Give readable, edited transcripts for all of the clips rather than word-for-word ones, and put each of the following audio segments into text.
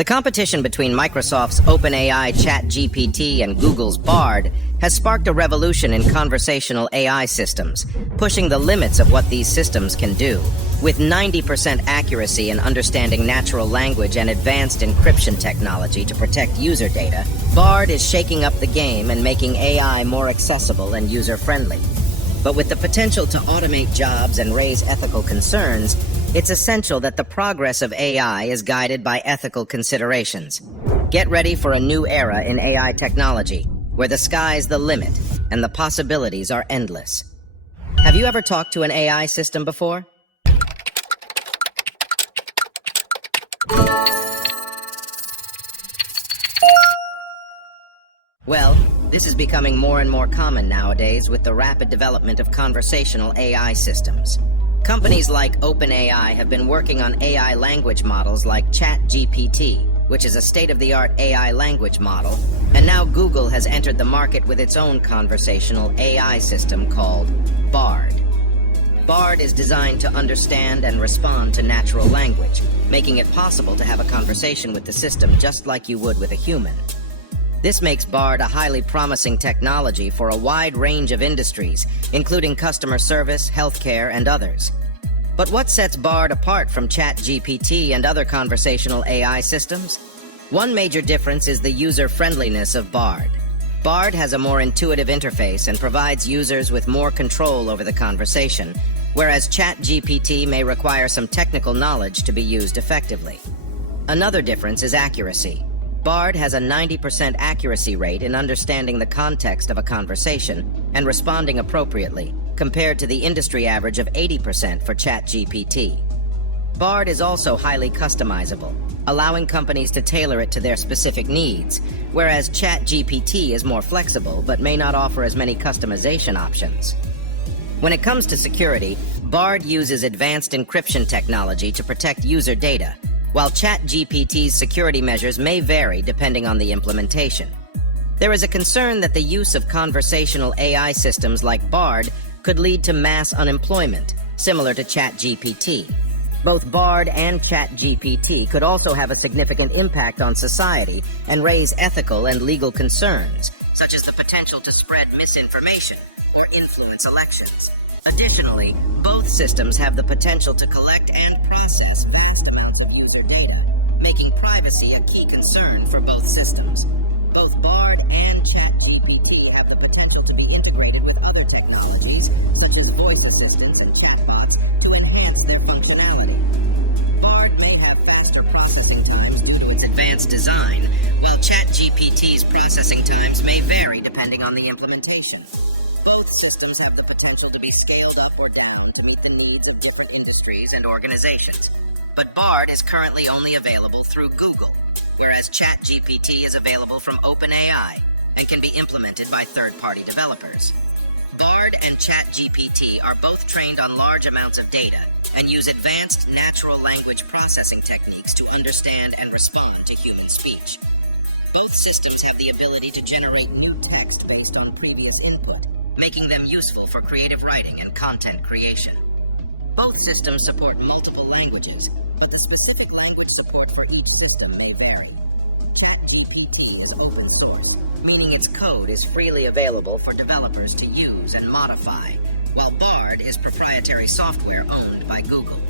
The competition between Microsoft's OpenAI ChatGPT and Google's Bard has sparked a revolution in conversational AI systems, pushing the limits of what these systems can do. With 90% accuracy in understanding natural language and advanced encryption technology to protect user data, Bard is shaking up the game and making AI more accessible and user-friendly. But with the potential to automate jobs and raise ethical concerns, it's essential that the progress of AI is guided by ethical considerations. Get ready for a new era in AI technology, where the sky's the limit and the possibilities are endless. Have you ever talked to an AI system before? Well, this is becoming more and more common nowadays with the rapid development of conversational AI systems. Companies like OpenAI have been working on AI language models like ChatGPT, which is a state-of-the-art AI language model, and now Google has entered the market with its own conversational AI system called Bard. Bard is designed to understand and respond to natural language, making it possible to have a conversation with the system just like you would with a human. This makes Bard a highly promising technology for a wide range of industries, including customer service, healthcare, and others. But what sets Bard apart from ChatGPT and other conversational AI systems? One major difference is the user-friendliness of Bard. Bard has a more intuitive interface and provides users with more control over the conversation, whereas ChatGPT may require some technical knowledge to be used effectively. Another difference is accuracy. Bard has a 90% accuracy rate in understanding the context of a conversation and responding appropriately, compared to the industry average of 80% for ChatGPT. Bard is also highly customizable, allowing companies to tailor it to their specific needs, whereas ChatGPT is more flexible but may not offer as many customization options. When it comes to security, Bard uses advanced encryption technology to protect user data, while ChatGPT's security measures may vary depending on the implementation. There is a concern that the use of conversational AI systems like Bard could lead to mass unemployment, similar to ChatGPT. Both Bard and ChatGPT could also have a significant impact on society and raise ethical and legal concerns, such as the potential to spread misinformation or influence elections. Additionally, both systems have the potential to collect and process vast amounts of user data, making privacy a key concern for both systems. Both Bard and ChatGPT have the potential to be integrated with other technologies, such as voice assistants and chatbots, to enhance their functionality. Bard may have faster processing times due to its advanced design, while ChatGPT's processing times may vary depending on the implementation. Both systems have the potential to be scaled up or down to meet the needs of different industries and organizations. But Bard is currently only available through Google, whereas ChatGPT is available from OpenAI and can be implemented by third-party developers. Bard and ChatGPT are both trained on large amounts of data and use advanced natural language processing techniques to understand and respond to human speech. Both systems have the ability to generate new text based on previous input, making them useful for creative writing and content creation. Both systems support multiple languages, but the specific language support for each system may vary. ChatGPT is open source, meaning its code is freely available for developers to use and modify, while Bard is proprietary software owned by Google.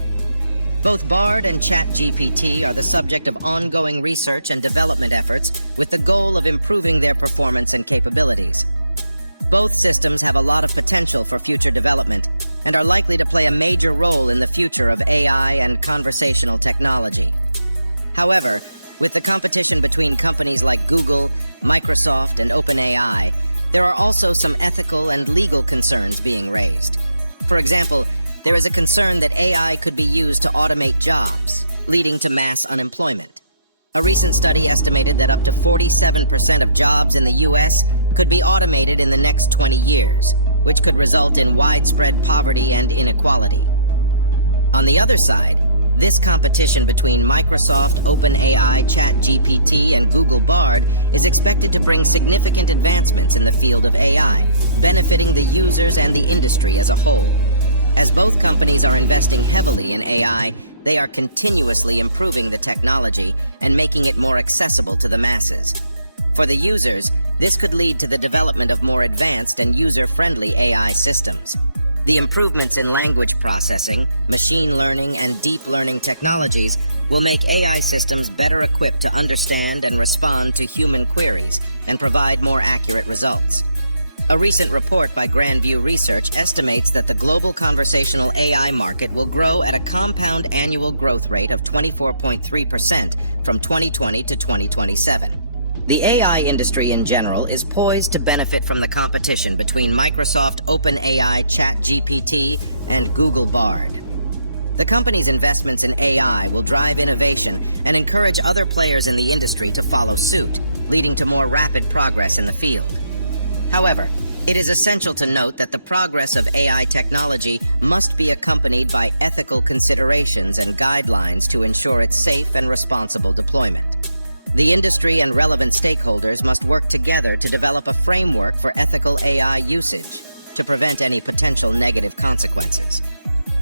Both Bard and ChatGPT are the subject of ongoing research and development efforts with the goal of improving their performance and capabilities. Both systems have a lot of potential for future development and are likely to play a major role in the future of AI and conversational technology. However, with the competition between companies like Google, Microsoft, and OpenAI, there are also some ethical and legal concerns being raised. For example, there is a concern that AI could be used to automate jobs, leading to mass unemployment. A recent study estimated that up to 47% of jobs in the U.S. could be automated in the next 20 years, which could result in widespread poverty and inequality. On the other side, this competition between Microsoft, OpenAI, ChatGPT, and Google Bard is expected to bring significant advancements in the field of AI, benefiting the users and the industry as a whole. As both companies are investing heavily in AI, they are continuously improving the technology and making it more accessible to the masses. For the users, this could lead to the development of more advanced and user-friendly AI systems. The improvements in language processing, machine learning, and deep learning technologies will make AI systems better equipped to understand and respond to human queries and provide more accurate results. A recent report by Grandview Research estimates that the global conversational AI market will grow at a compound annual growth rate of 24.3% from 2020 to 2027. The AI industry in general is poised to benefit from the competition between Microsoft OpenAI ChatGPT and Google Bard. The company's investments in AI will drive innovation and encourage other players in the industry to follow suit, leading to more rapid progress in the field. However, it is essential to note that the progress of AI technology must be accompanied by ethical considerations and guidelines to ensure its safe and responsible deployment. The industry and relevant stakeholders must work together to develop a framework for ethical AI usage to prevent any potential negative consequences.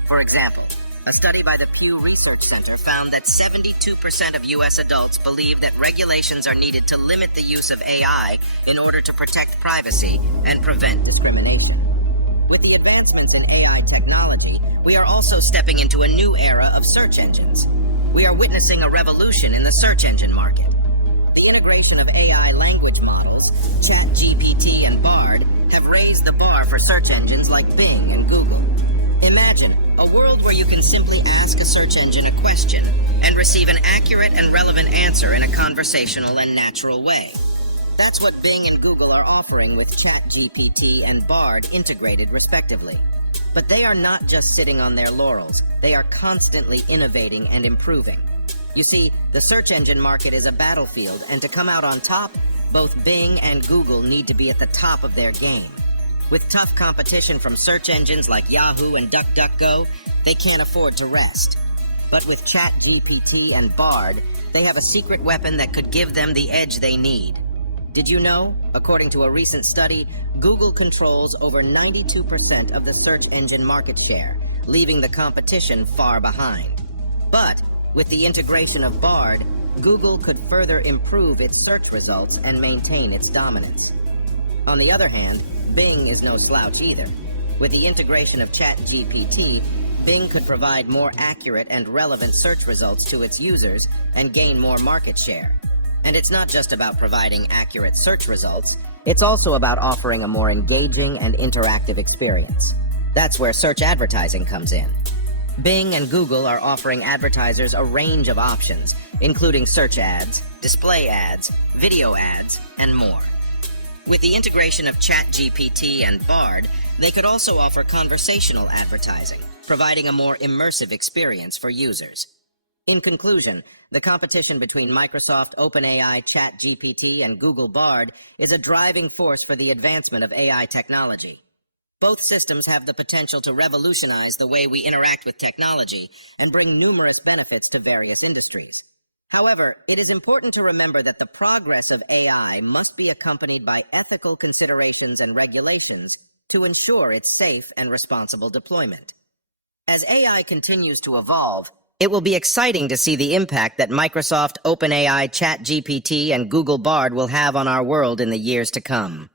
For example, a study by the Pew Research Center found that 72% of U.S. adults believe that regulations are needed to limit the use of AI in order to protect privacy and prevent discrimination. With the advancements in AI technology, we are also stepping into a new era of search engines. We are witnessing a revolution in the search engine market. The integration of AI language models, ChatGPT and Bard, have raised the bar for search engines like Bing and Google. Imagine a world where you can simply ask a search engine a question and receive an accurate and relevant answer in a conversational and natural way. That's what Bing and Google are offering with ChatGPT and Bard integrated respectively. But they are not just sitting on their laurels. They are constantly innovating and improving. You see, the search engine market is a battlefield, and to come out on top, both Bing and Google need to be at the top of their game. With tough competition from search engines like Yahoo and DuckDuckGo, they can't afford to rest. But with ChatGPT and Bard, they have a secret weapon that could give them the edge they need. Did you know, according to a recent study, Google controls over 92% of the search engine market share, leaving the competition far behind. But with the integration of Bard, Google could further improve its search results and maintain its dominance. On the other hand, Bing is no slouch either. With the integration of ChatGPT, Bing could provide more accurate and relevant search results to its users and gain more market share. And it's not just about providing accurate search results, it's also about offering a more engaging and interactive experience. That's where search advertising comes in. Bing and Google are offering advertisers a range of options, including search ads, display ads, video ads, and more. With the integration of ChatGPT and Bard, they could also offer conversational advertising, providing a more immersive experience for users. In conclusion, the competition between Microsoft OpenAI ChatGPT and Google Bard is a driving force for the advancement of AI technology. Both systems have the potential to revolutionize the way we interact with technology and bring numerous benefits to various industries. However, it is important to remember that the progress of AI must be accompanied by ethical considerations and regulations to ensure its safe and responsible deployment. As AI continues to evolve, it will be exciting to see the impact that Microsoft OpenAI ChatGPT and Google Bard will have on our world in the years to come.